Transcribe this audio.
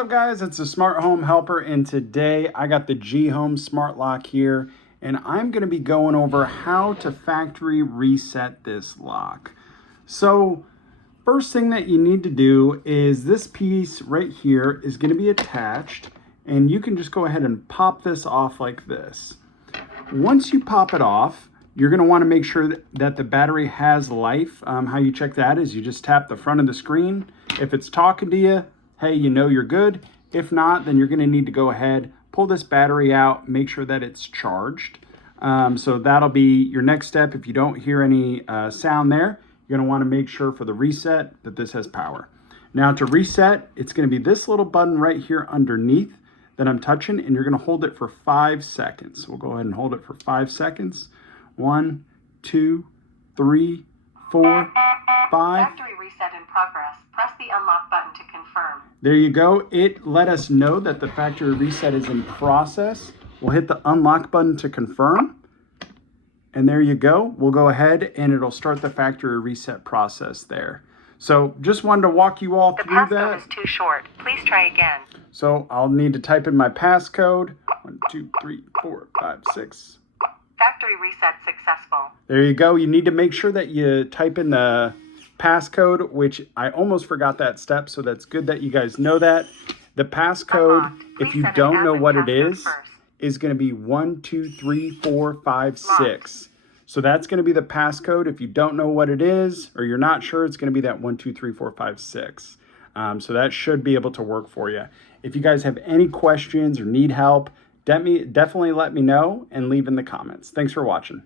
What's up guys, it's a Smart Home Helper, and today I got the GHome Smart Lock here, and I'm going to be going over how to factory reset this lock. So first thing that you need to do is this piece right here is going to be attached, and you can just go ahead and pop this off like this. Once you pop it off, you're going to want to make sure that the battery has life. How you check that is you just tap the front of the screen. If it's talking to you, hey, you know you're good. If not, then you're going to need to go ahead, pull this battery out, make sure that it's charged. So that'll be your next step. If you don't hear any sound there, you're going to want to make sure for the reset that this has power. Now to reset, it's going to be this little button right here underneath that I'm touching, and you're going to hold it for 5 seconds. We'll go ahead and hold it for 5 seconds. 1, 2, 3, 4, 5. Factory reset in progress. Press the unlock button to confirm. There you go. It let us know that the factory reset is in process. We'll hit the unlock button to confirm. And there you go. We'll go ahead and it'll start the factory reset process there. So just wanted to walk you all through that. The passcode is too short. Please try again. So I'll need to type in my passcode. 1, 2, 3, 4, 5, 6. Factory reset successful. There you go. You need to make sure that you type in the passcode, which I almost forgot that step, so that's good that you guys know that. The passcode, if you don't know what it is going to be 1, 2, 3, 4, 5, 6. So that's going to be the passcode. If you don't know what it is, or you're not sure, it's going to be that 1, 2, 3, 4, 5, 6. So that should be able to work for you. If you guys have any questions or need help, definitely let me know and leave in the comments. Thanks for watching.